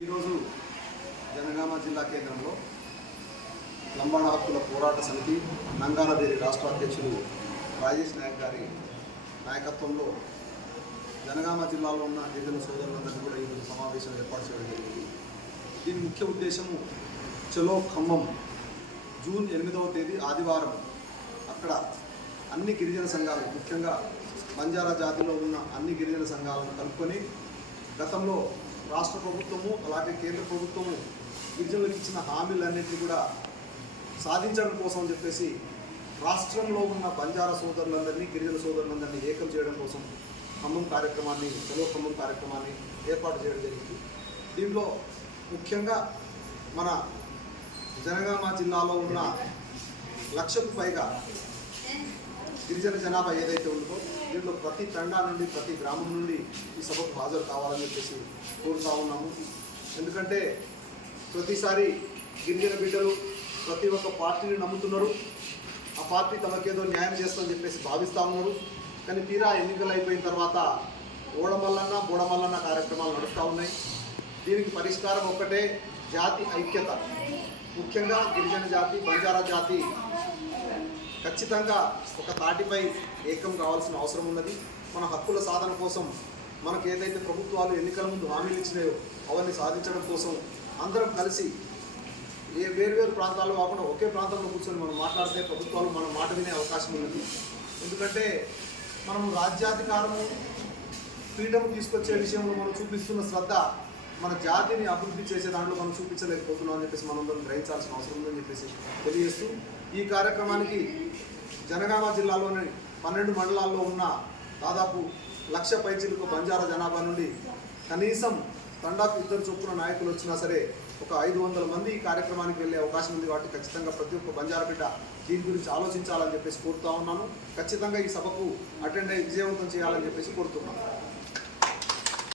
ఈరోజు జనగామ జిల్లా కేంద్రంలో లంబాడ హక్కుల పోరాట సమితి నంగాలదేరి రాష్ట్ర అధ్యక్షులు రాజేష్ నాయక్ గారి నాయకత్వంలో జనగామ జిల్లాలో ఉన్న గిరిజన సోదరులందరినీ కూడా ఈరోజు సమావేశం ఏర్పాటు చేయడం జరిగింది. దీని ముఖ్య ఉద్దేశము చలో ఖమ్మం జూన్ ఎనిమిదవ తేదీ ఆదివారం అక్కడ అన్ని గిరిజన సంఘాలు ముఖ్యంగా బంజారా జాతిలో ఉన్న అన్ని గిరిజన సంఘాలను కలుపుకొని గతంలో రాష్ట్ర ప్రభుత్వము అలాగే కేంద్ర ప్రభుత్వము గిరిజనులకు ఇచ్చిన హామీలన్నింటినీ కూడా సాధించడం కోసం చెప్పేసి రాష్ట్రంలో ఉన్న బంజారా సోదరులందరినీ గిరిజన సోదరులందరినీ ఏకం చేయడం కోసం ఖమ్మం కార్యక్రమాన్ని చలో ఖమ్మం కార్యక్రమాన్ని ఏర్పాటు చేయడం జరిగింది. దీనిలో ముఖ్యంగా మన జనగామ జిల్లాలో ఉన్న లక్షకు పైగా గిరిజన జనాభా ఏదైతే ఉందో దీంట్లో ప్రతి తండా నుండి ప్రతి గ్రామం నుండి ఈ సభకు హాజరు కావాలని చెప్పేసి కోరుతా ఉన్నాము. ఎందుకంటే ప్రతిసారి గిరిజన బిడ్డలు ప్రతి ఒక్క పార్టీని నమ్ముతున్నారు. ఆ పార్టీ తమకేదో న్యాయం చేస్తుందని చెప్పేసి భావిస్తూ ఉన్నారు. కానీ తీరా ఎన్నికలు అయిపోయిన తర్వాత ఓడమల్లన్న బోడమల్లన్న కార్యక్రమాలు నడుస్తూ ఉన్నాయి. దీనికి పరిష్కారం ఒక్కటే జాతి ఐక్యత. ముఖ్యంగా గిరిజన జాతి బంజారా జాతి. ఖచ్చితంగా ఒక తాటిపై ఏకం కావాల్సిన అవసరం ఉన్నది. మన హక్కుల సాధన కోసం మనకు ఏదైతే ప్రభుత్వాలు ఎన్నికల ముందు హామీలు ఇచ్చినాయో అవన్నీ సాధించడం కోసం అందరం కలిసి ఏ వేరు ప్రాంతాల్లో కాకుండా ఒకే ప్రాంతంలో కూర్చొని మనం మాట్లాడితే ప్రభుత్వాలు మన మాట వినే అవకాశం ఉన్నది. ఎందుకంటే మనం రాజ్యాధికారము ఫ్రీడమ్ తీసుకొచ్చే విషయంలో మనం చూపిస్తున్న శ్రద్ధ మన జాతిని అభివృద్ధి చేసే దాంట్లో మనం చూపించలేకపోతున్నాం అని చెప్పేసి మనందరం గ్రహించాల్సిన అవసరం ఉందని చెప్పేసి తెలియజేస్తూ ఈ కార్యక్రమానికి జనగామ జిల్లాలోని పన్నెండు మండలాల్లో ఉన్న దాదాపు లక్ష పైచిలకు బంజారా జనాభా నుండి కనీసం తండాకు ఇద్దరు చొప్పున నాయకులు వచ్చినా సరే ఒక ఐదు వందల మంది ఈ కార్యక్రమానికి వెళ్ళే అవకాశం ఉంది కాబట్టి ఖచ్చితంగా ప్రతి ఒక్క బంజారా బిడ్డ దీని గురించి ఆలోచించాలని చెప్పేసి కోరుతా ఉన్నాను. ఖచ్చితంగా ఈ సభకు అటెండ్ అయ్యి విజయవంతం చేయాలని చెప్పేసి కోరుతున్నాను.